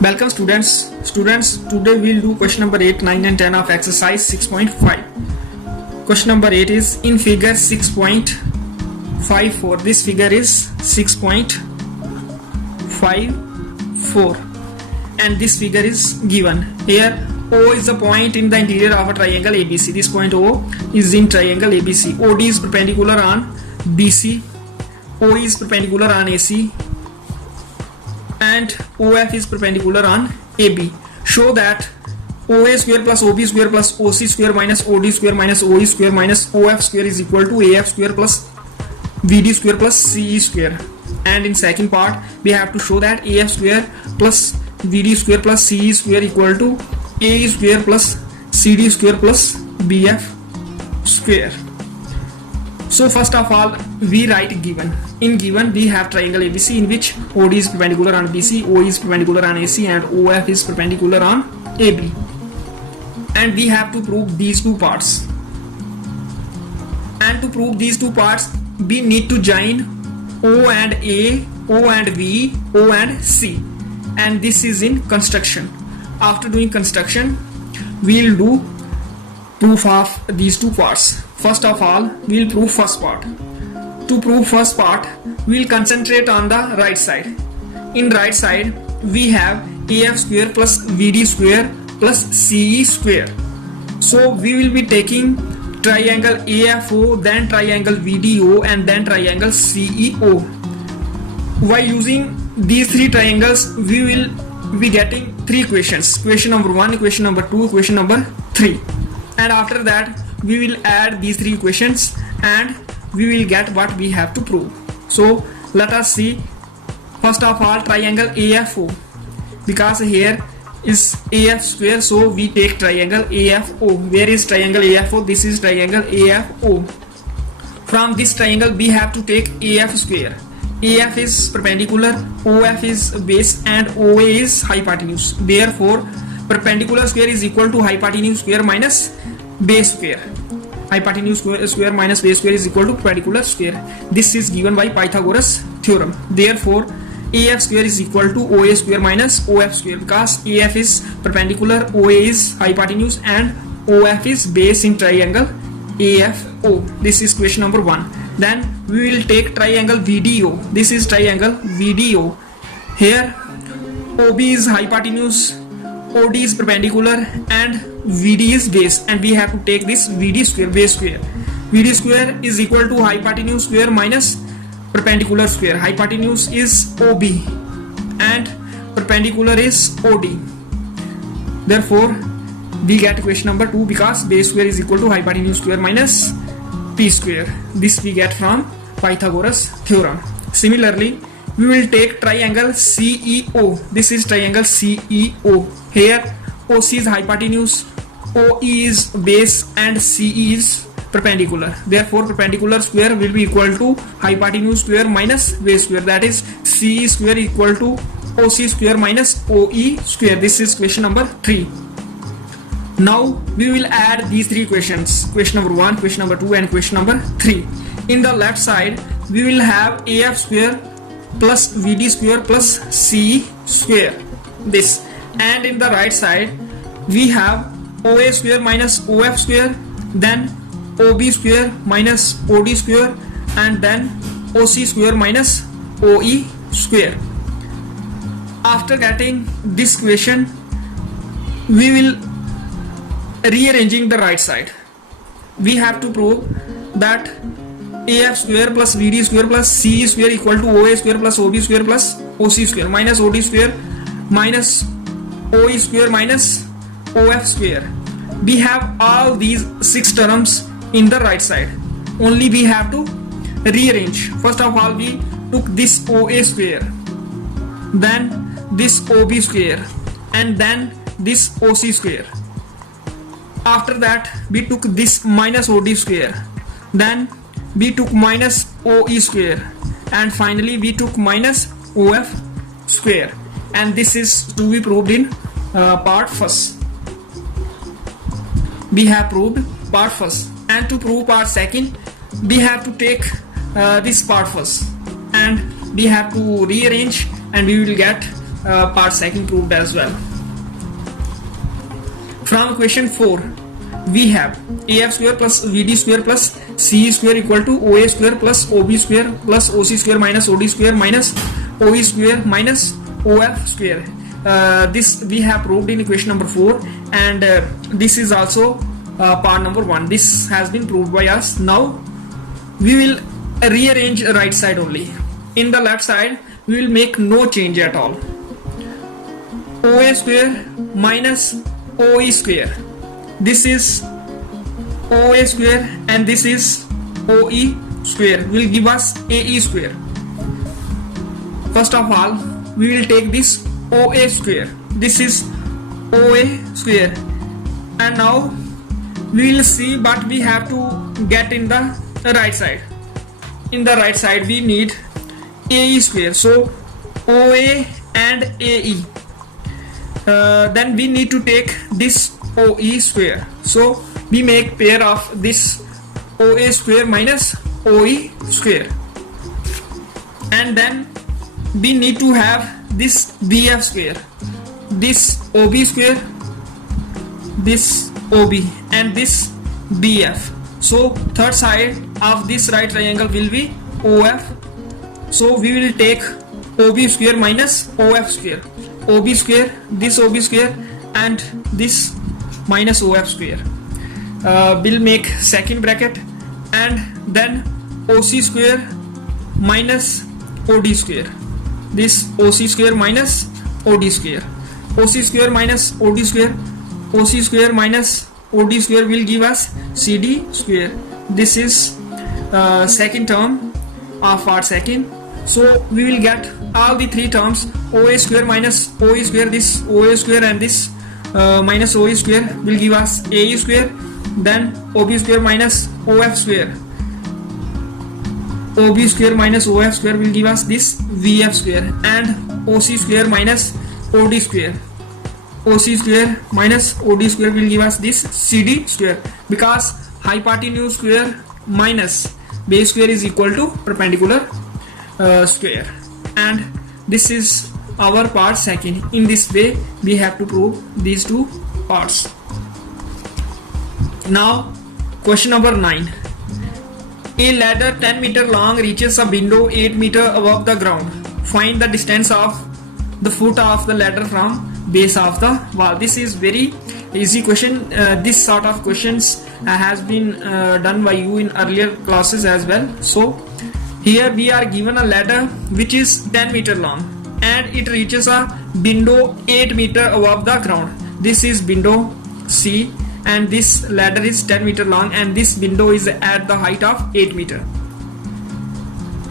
Welcome students. Today we'll do question number 8, 9 and 10 of exercise 6.5. Question number 8 is in figure 6.54. This figure is 6.54 and this figure is given. Here O is a point in the interior of a triangle ABC. This point O is in triangle ABC. OD is perpendicular on BC. O is perpendicular on AC. And OF is perpendicular on AB. Show that OA square plus OB square plus OC square minus OD square minus OE square minus OF square is equal to AF square plus VD square plus CE square. And in second part, we have to show that AF square plus VD square plus CE square equal to AE square plus CD square plus BF square. So first of all, we write given. In given, we have triangle ABC in which OD is perpendicular on BC, OE is perpendicular on AC, and OF is perpendicular on AB. And we have to prove these two parts. And to prove these two parts, we need to join O and A, O and V, O and C. And this is in construction. After doing construction, we'll do proof of these two parts. First of all, we'll prove first part. To prove first part, we'll concentrate on the right side. In right side, we have AF square plus VD square plus CE square. So we will be taking triangle AFO, then triangle VDO, and then triangle CEO. While using these three triangles, we will be getting three equations. Equation number 1, equation number 2, equation number 3. And after that, we will add these three equations and we will get what we have to prove. So let us see. First of all, triangle AFO, because here is AF square, so we take triangle AFO. Where is triangle AFO? This is triangle AFO. From this triangle we have to take AF square. AF is perpendicular, OF is base, and OA is hypotenuse. Therefore perpendicular square is equal to hypotenuse square minus base square. Hypotenuse square minus base square is equal to perpendicular square. This is given by Pythagoras theorem. Therefore AF square is equal to OA square minus OF square, because AF is perpendicular, OA is hypotenuse, and OF is base in triangle AFO. This is question number 1. Then we will take triangle VDO. This is triangle VDO. Here OB is hypotenuse, OD is perpendicular, and VD is base, and we have to take this VD square, base square. VD square is equal to hypotenuse square minus perpendicular square. Hypotenuse is OB and perpendicular is OD. Therefore we get equation number 2, because base square is equal to hypotenuse square minus P square. This we get from Pythagoras theorem. Similarly, we will take triangle CEO. This is triangle CEO. Here OC is hypotenuse, OE is base, and CE is perpendicular. Therefore perpendicular square will be equal to hypotenuse square minus base square, that is CE square equal to OC square minus OE square. This is question number 3. Now we will add these three equations, question number 1, question number 2, and question number 3. In the left side we will have AF square plus VD square plus CE square, this. And in the right side we have OA square minus OF square, then OB square minus OD square, and then OC square minus OE square. After getting this equation, we will rearranging the right side. We have to prove that AF square plus VD square plus CE square equal to OA square plus OB square plus OC square minus OD square minus OE square minus OF square. We have all these 6 terms in the right side. Only we have to rearrange. First of all, we took this OA square, then this OB square, and then this OC square. After that we took this minus OD square, then we took minus OE square, and finally we took minus OF square. And this is to be proved in part first. We have proved part first, and to prove part second we have to take this part first, and we have to rearrange, and we will get part second proved as well. From question 4, we have AF square plus VD square plus CE square equal to OA square plus OB square plus OC square minus OD square minus OE square minus OF square. This we have proved in equation number 4, and this is also part number 1. This has been proved by us. Now we will rearrange right side only. In the left side we will make no change at all. OA square minus OE square. This is OA square and this is OE square will give us AE square. First of all, we will take this OA square. This is OA square, and now we will see, but we have to get in the right side. In the right side we need AE square, so OA and AE. Then we need to take this OE square, so we make pair of this OA square minus OE square, and then we need to have this BF square, this OB square, this OB and this BF. So third side of this right triangle will be OF, so we will take OB square minus OF square, OB square, this OB square and this minus OF square. We'll make second bracket, and then OC square minus OD square, this OC square minus OD square, OC square minus OD square, OC square minus OD square will give us CD square. This is second term of our second. So we will get all the three terms, OA square minus OE square, this OA square and this minus OE square will give us AE square, then OB square minus OF square, OB square minus OF square will give us this VF square, and OC square minus OD square, OC square minus OD square will give us this CD square, because hypotenuse square minus base square is equal to perpendicular square. And this is our part second. In this way we have to prove these two parts. Now question number 9. A ladder 10 meter long reaches a window 8 meter above the ground. Find the distance of the foot of the ladder from base of the wall. This is very easy question. This sort of questions has been done by you in earlier classes as well. So here we are given a ladder which is 10 meter long and it reaches a window 8 meter above the ground. This is window C, and this ladder is 10 meter long and this window is at the height of 8 meter.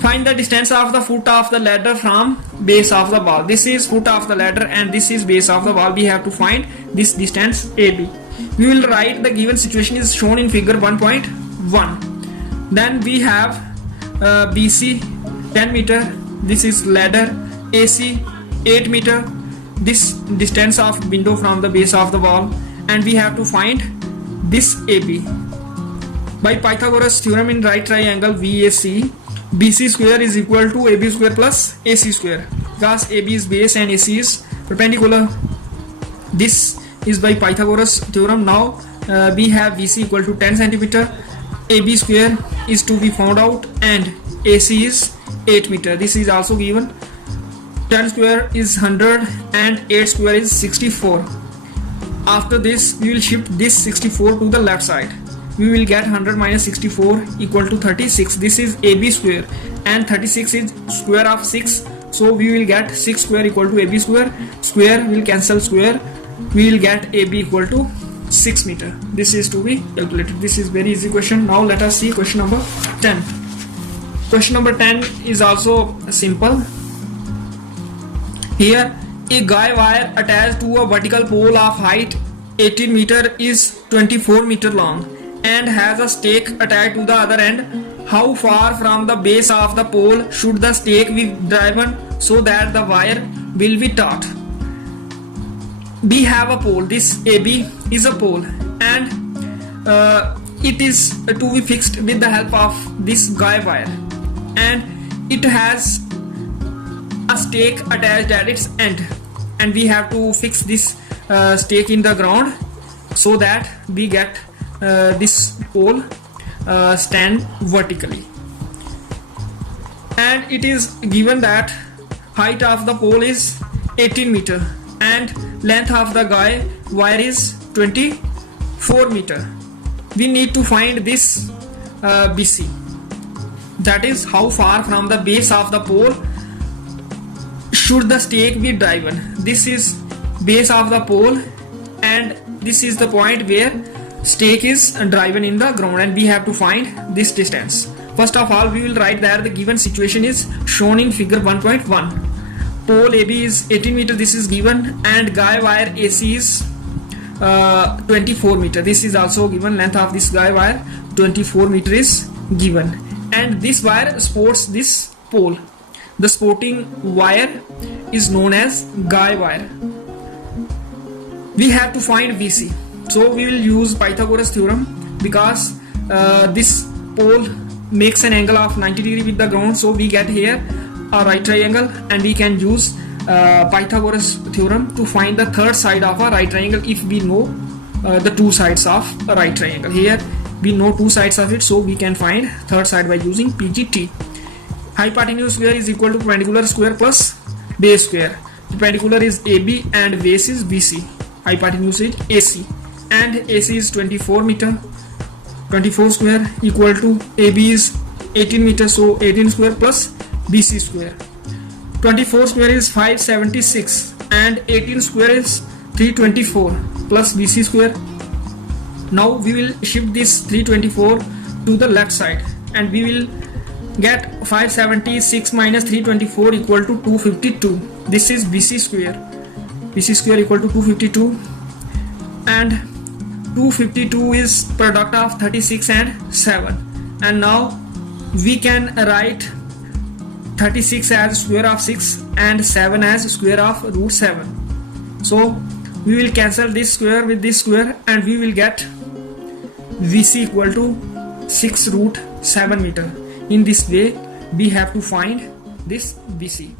Find the distance of the foot of the ladder from base of the wall. This is foot of the ladder and this is base of the wall. We have to find this distance AB. We will write the given situation is shown in figure 1.1. Then we have BC 10 meter, this is ladder, AC 8 meter, this distance of window from the base of the wall, and we have to find this AB. By Pythagoras theorem in right triangle VAC, BC square is equal to AB square plus AC square, because AB is base and AC is perpendicular. This is by Pythagoras theorem. Now we have BC equal to 10 centimeter, AB square is to be found out, and AC is 8 meter. This is also given. 10 square is 100 and 8 square is 64. After this we will shift this 64 to the left side. We will get 100 minus 64 equal to 36. This is AB square and 36 is square of 6. So we will get 6 square equal to AB square. Square will cancel square. We will get AB equal to 6 meter. This is to be calculated. This is very easy question. Now let us see question number 10. Question number 10 is also simple. Here a guy wire attached to a vertical pole of height 18 meter is 24 meter long and has a stake attached to the other end. How far from the base of the pole should the stake be driven so that the wire will be taut? We have a pole. This AB is a pole, and it is to be fixed with the help of this guy wire, and it has a stake attached at its end, and we have to fix this stake in the ground so that we get this pole stand vertically. And it is given that height of the pole is 18 meter and length of the guy wire is 24 meter. We need to find this BC, that is how far from the base of the pole should the stake be driven. This is base of the pole and this is the point where stake is driven in the ground, and we have to find this distance. First of all, we will write that the given situation is shown in figure 1.1. Pole AB is 18 meter, this is given, and guy wire AC is 24 meter. This is also given. Length of this guy wire 24 meter is given, and this wire supports this pole. The supporting wire is known as guy wire. We have to find VC, so we will use Pythagoras theorem because this pole makes an angle of 90 degree with the ground, so we get here a right triangle, and we can use Pythagoras theorem to find the third side of a right triangle if we know the two sides of a right triangle. Here we know two sides of it, so we can find third side by using PGT. Hypotenuse square is equal to perpendicular square plus base square. Perpendicular is AB and base is BC. Hypotenuse is AC, and AC is 24 meter. 24 square equal to AB is 18 meter, so 18 square plus BC square. 24 square is 576 and 18 square is 324 plus BC square. Now we will shift this 324 to the left side, and we will get 576 minus 324 equal to 252. This is BC square. BC square equal to 252, and 252 is product of 36 and 7. And now we can write 36 as square of 6 and 7 as square of root 7. So we will cancel this square with this square, and we will get VC equal to 6 root 7 meter. In this way we have to find this BC.